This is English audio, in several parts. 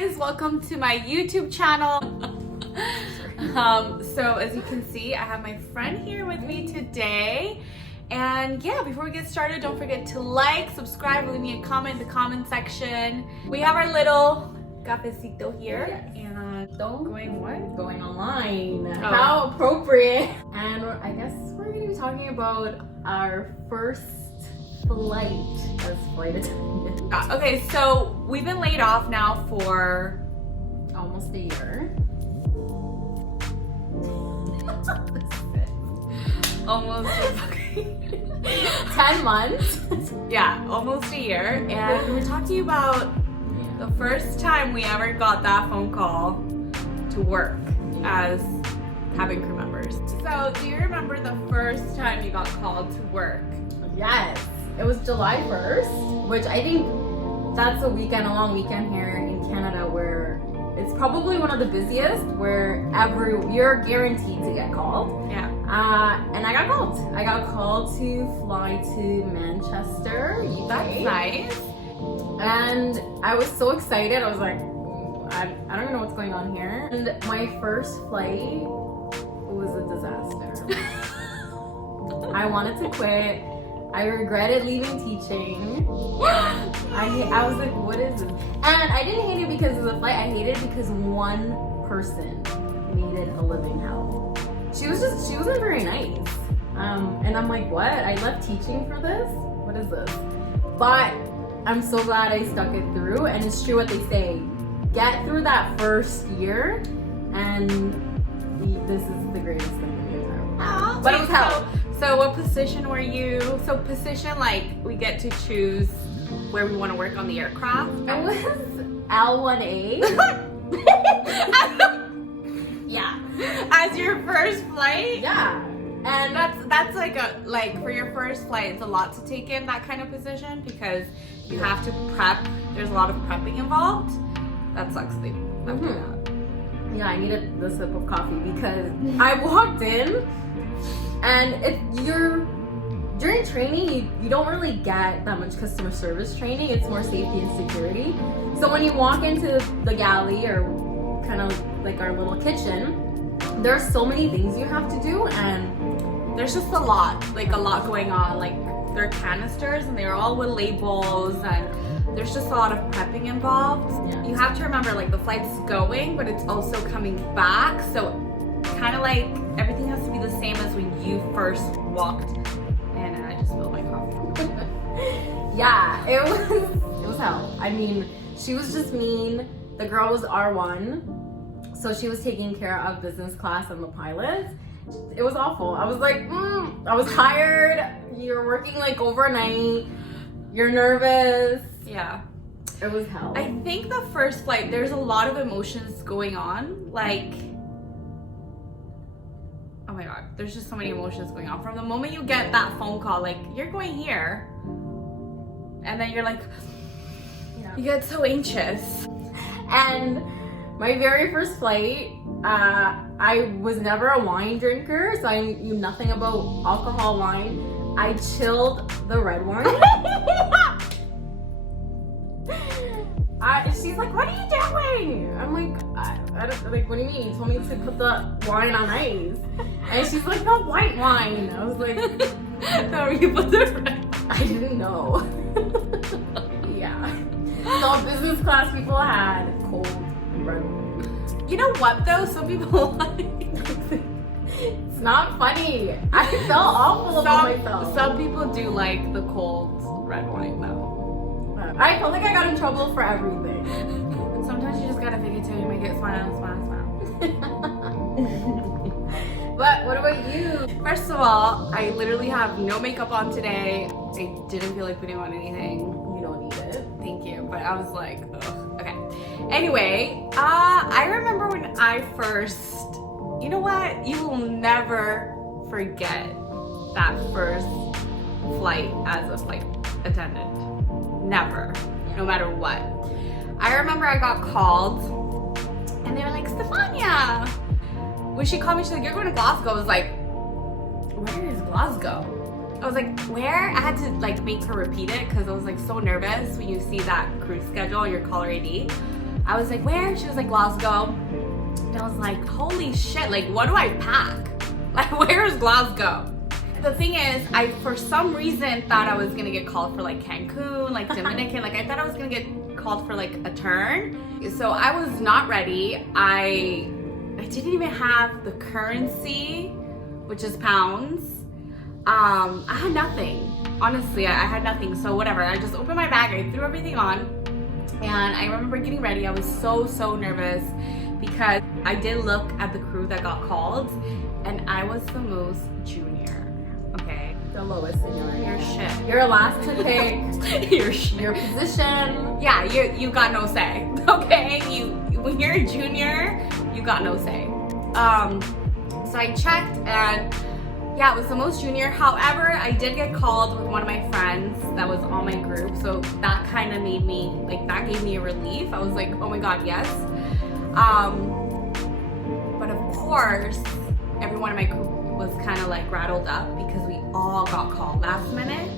guys, welcome to my YouTube channel. So as you can see, I have my friend here with me today. And yeah, before we get started, don't forget to like, subscribe, leave me a comment in the comment section. We have our little cafecito here. Yes. And going online. Oh. How appropriate. And I guess we're gonna be talking about our first flight as flight attendant. Okay, so we've been laid off now for Almost a year. almost 10 months. yeah, almost a year. And we're talking about the first time we ever got that phone call to work as cabin crew members. So do you remember the first time you got called to work? Yes. It was July 1st, which I think that's a long weekend here in Canada where it's probably one of the busiest where you're guaranteed to get called. Yeah. And I got called. I got called to fly to Manchester, UK. That's nice. And I was so excited. I was like, I don't even know what's going on here. And my first flight was a disaster. I wanted to quit. I regretted leaving teaching. I was like, what is this? And I didn't hate it because of the flight. I hated it because one person made it a living hell. She wasn't very nice. And I'm like, what? I left teaching for this? What is this? But I'm so glad I stuck it through. And it's true what they say. Get through that first year and this is the greatest thing in the entire world. But it was hell. So what position were you? So position, like, we get to choose where we want to work on the aircraft. I was L1A. Yeah. As your first flight? Yeah. And that's like for your first flight, it's a lot to take in, that kind of position, because you have to prep. There's a lot of prepping involved. That sucks. They have to do that. Yeah, I needed the sip of coffee because I walked in and during training, you don't really get that much customer service training. It's more safety and security. So when you walk into the galley or kind of like our little kitchen, there's so many things you have to do and there's just a lot going on. Like, they're canisters and they're all with labels and there's just a lot of prepping involved. Yeah. You have to remember, like, the flight's going, but it's also coming back. So kind of like everything has to be the same as when you first walked in. And I just spilled my coffee. Yeah, it was hell. I mean, she was just mean. The girl was R1, so she was taking care of business class and the pilots. It was awful. I was like, I was tired. You're working like overnight. You're nervous. Yeah. It was hell. I think the first flight, there's a lot of emotions going on. Like, oh my God, there's just so many emotions going on. From the moment you get that phone call, like, you're going here, and then you're like, you get so anxious. And my very first flight, I was never a wine drinker, so I knew nothing about alcohol wine. I chilled the red wine. She's like, what are you doing? I'm like, I don't, like, what do you mean? You told me to put the wine on ice. And she's like, no, white wine. I was like, How are you put the red? I didn't know. Yeah. So business class people had cold red wine. You know what though? Some people like It's not funny. I felt awful about myself. Some people do like the cold red wine though. I felt like I got in trouble for everything. Sometimes you just gotta fake it till you make it smile. But what about you? First of all, I literally have no makeup on today. I didn't feel like putting on anything. You don't need it. Thank you. But I was like, ugh. Okay. Anyway, I remember when I first, you know what? You will never forget that first flight as a flight attendant. Never. No matter what. I remember I got called and they were like, Stefania. When she called me, she's like, you're going to Glasgow. I was like, where is Glasgow? I was like, where? I had to like make her repeat it because I was like so nervous when you see that cruise schedule on your caller ID. I was like, where? She was like, Glasgow. And I was like, holy shit, like, what do I pack? Like, where is Glasgow? The thing is, I, for some reason, thought I was gonna get called for like Cancun, like Dominican. Like, I thought I was gonna get called for like a turn. So I was not ready. I didn't even have the currency, which is pounds. I had nothing. Honestly, I had nothing. So whatever, I just opened my bag, I threw everything on. And I remember getting ready. I was so nervous because I did look at the crew that got called and I was the most junior, okay? The lowest seniority. Your shit. You're last to pick your shit. your position. Yeah, you got no say, okay? When you're a junior, you got no say. So I checked and yeah, it was the most junior. However, I did get called with one of my friends that was on my group. So that kind of made me, like, that gave me a relief. I was like, oh my God, yes. But of course, everyone in my group was kind of like rattled up because we all got called last minute.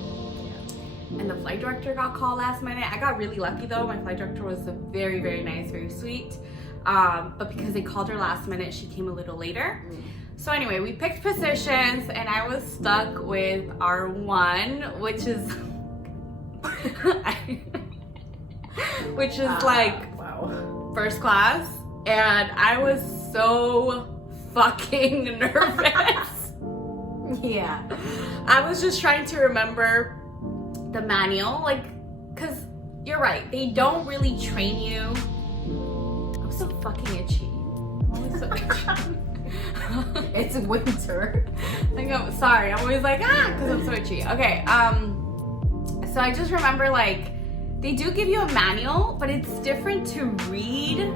And the flight director got called last minute. I got really lucky though. My flight director was very nice, very sweet. But because they called her last minute, she came a little later. So anyway, we picked positions and I was stuck with R1, which is Wow. first class. And I was so fucking nervous. Yeah. I was just trying to remember the manual, like, cause you're right, they don't really train you. I'm so fucking itchy. I'm always so itchy. It's winter. Like, I'm sorry, I'm always like, because I'm so itchy. Okay, so I just remember, like, they do give you a manual, but it's different to read,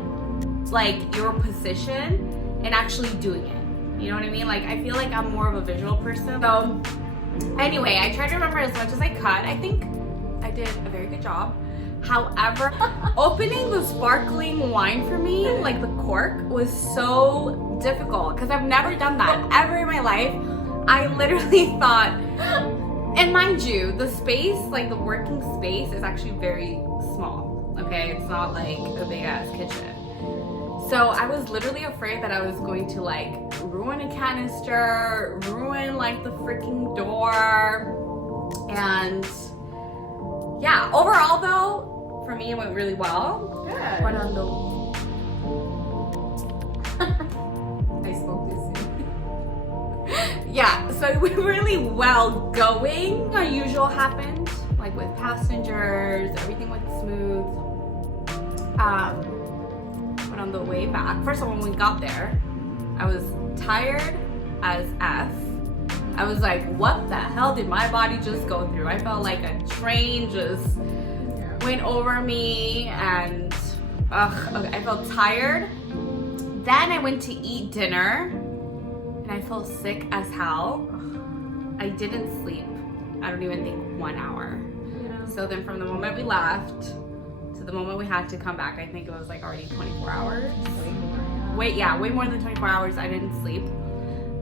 like, your position and actually doing it. You know what I mean? Like, I feel like I'm more of a visual person. So, anyway, I tried to remember as much as I could. I think I did a very good job. However, opening the sparkling wine for me, like the cork, was so difficult because I've never done that ever in my life. I literally thought, and mind you, the space, like the working space, is actually very small, okay? It's not like a big ass kitchen. So I was literally afraid that I was going to like ruin a canister, ruin like the freaking door. And yeah, overall though, for me it went really well. Good. But on the I spoke too soon. yeah, so it went really well going. Unusual happened, like with passengers, everything went smooth. But on the way back, first of all, when we got there, I was tired as F. I was like, what the hell did my body just go through? I felt like a train just went over me and okay, I felt tired. Then I went to eat dinner and I felt sick as hell. I didn't sleep, I don't even think 1 hour. Yeah. So then from the moment we left to the moment we had to come back, I think it was like already 24 hours. Way more than 24 hours I didn't sleep.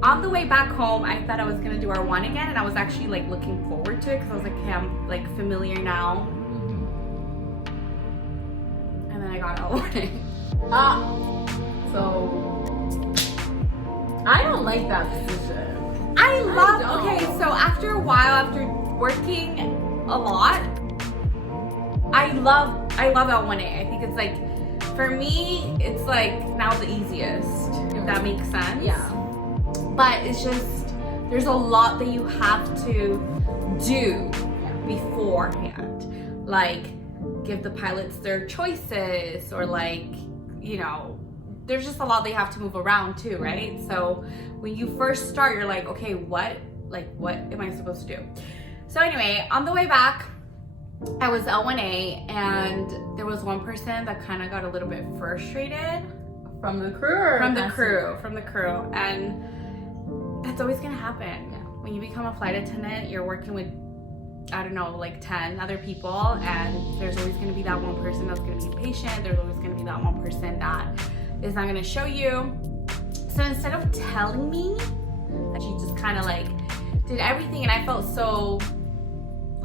On the way back home, I thought I was gonna do R1 again, and I was actually like looking forward to it because I was like, okay, I'm like familiar now. And then I got R1. So I don't like that position. Okay, so after a while, after working a lot, I love L1A. I think it's like, for me, it's like now the easiest, if that makes sense. Yeah. But it's just, there's a lot that you have to do beforehand. Like, give the pilots their choices, or like, you know, there's just a lot they have to move around too, right? So when you first start, you're like, okay, what am I supposed to do? So anyway, on the way back, I was L1A, and there was one person that kind of got a little bit frustrated. From the crew? From the crew. And that's always gonna happen. Yeah. When you become a flight attendant, you're working with, I don't know, like 10 other people, and there's always gonna be that one person that's gonna be impatient. There's always gonna be that one person that is not gonna show you. So instead of telling me, that she just kind of like did everything, and I felt so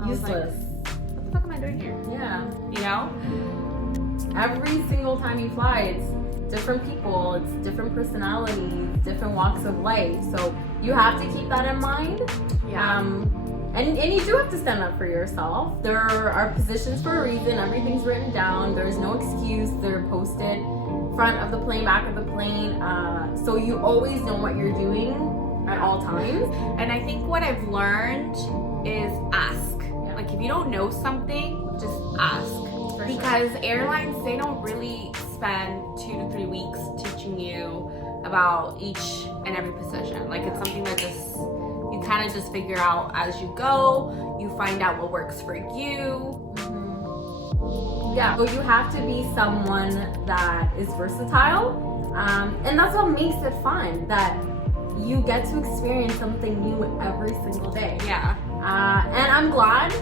useless. What the fuck am I doing here? Yeah. You know? every single time you fly, it's different people, it's different personalities, different walks of life. So you have to keep that in mind. Yeah. And you do have to stand up for yourself. There are positions for a reason. Everything's written down. There's no excuse. They're posted front of the plane, back of the plane. So you always know what you're doing at all times. And I think what I've learned is ask. Yeah. Like if you don't know something, just ask. Because airlines, they don't really spend 2 to 3 weeks teaching you about each and every position. Like it's something that you kind of just figure out as you go. You find out what works for you. Yeah, so you have to be someone that is versatile, and that's what makes it fun, that you get to experience something new every single day. Yeah. And I'm glad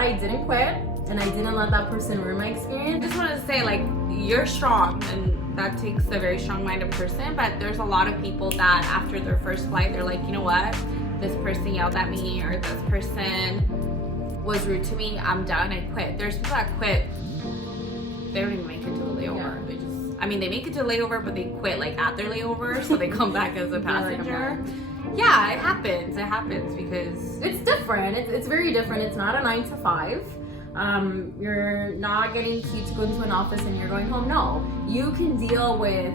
I didn't quit, and I didn't let that person ruin my experience. I just wanted to say, like, you're strong, and that takes a very strong-minded person, but there's a lot of people that after their first flight, they're like, you know what? This person yelled at me, or this person was rude to me, I'm done, I quit. There's people that quit, they don't even make it to the layover. Yeah. They make it to layover, but they quit like at their layover, so they come back as a passenger. Yeah, it happens because it's different. It's very different. It's not a 9 to 5. You're not getting key to go into an office and you're going home. No, you can deal with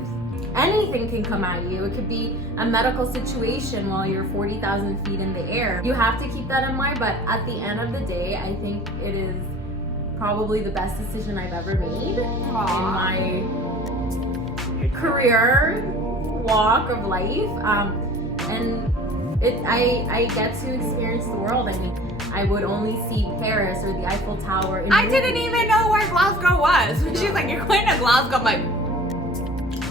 anything. Can come at you. It could be a medical situation while you're 40,000 feet in the air. You have to keep that in mind, but at the end of the day, I think it is probably the best decision I've ever made in my career walk of life. And I get to experience the world. I mean, I would only see Paris or the Eiffel Tower in I didn't even know where Glasgow was. She's like, you're going to Glasgow. I'm like,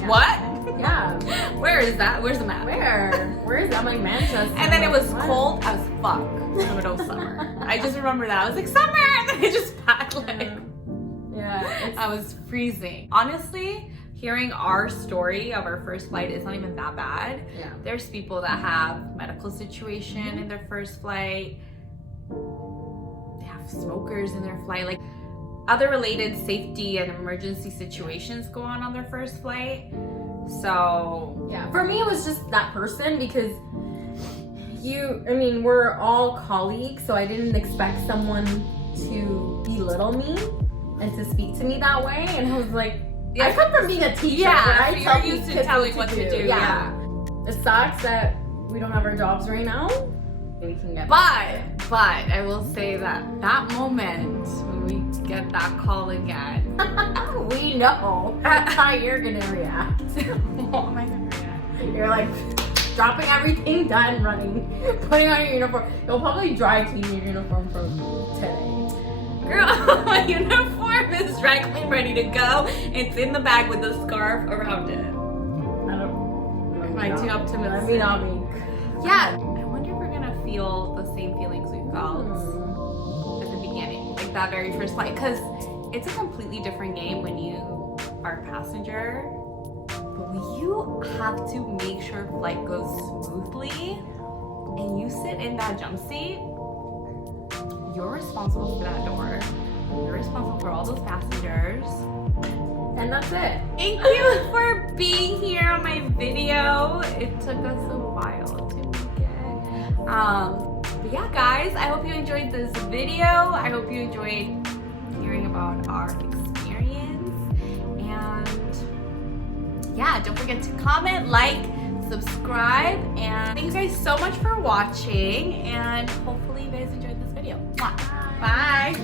what? Yeah. Where is that? Where's the map? Where is that? I'm like, Manchester. And then it was What? cold as fuck in the middle of summer. I just remember that. I was like, summer! And then I just packed like... Yeah. I was freezing. Honestly, hearing our story of our first flight is not even that bad. Yeah. There's people that have medical situation in their first flight. They have smokers in their flight. Like other related safety and emergency situations go on their first flight. So Yeah. For me, it was just that person because we're all colleagues, so I didn't expect someone to belittle me and to speak to me that way. And I was like, I come from being a teacher. Yeah, where I so tell you're used kids to telling what to do. Yeah. It sucks that we don't have our jobs right now. We can get But I will say that moment when we get that call again, we know that's how you're gonna react. what am I gonna react? You're like dropping everything, done, running, putting on your uniform. You'll probably dry clean your uniform from today. Girl, my uniform is dry clean, ready to go. It's in the bag with the scarf around it. Am I too optimistic? Let me not be. Yeah. I wonder if we're gonna feel the same feelings we felt at the beginning, like that very first flight, because it's a completely different game when you are a passenger. But when you have to make sure flight goes smoothly and you sit in that jump seat, you're responsible for that door. You're responsible for all those passengers. And that's it. Thank you for being here on my video. It took us a while to make it. But yeah, guys, I hope you enjoyed this video. I hope you enjoyed hearing about our experience. And yeah, don't forget to comment, like, subscribe, and thank you guys so much for watching. And hopefully you guys enjoyed this video. Bye.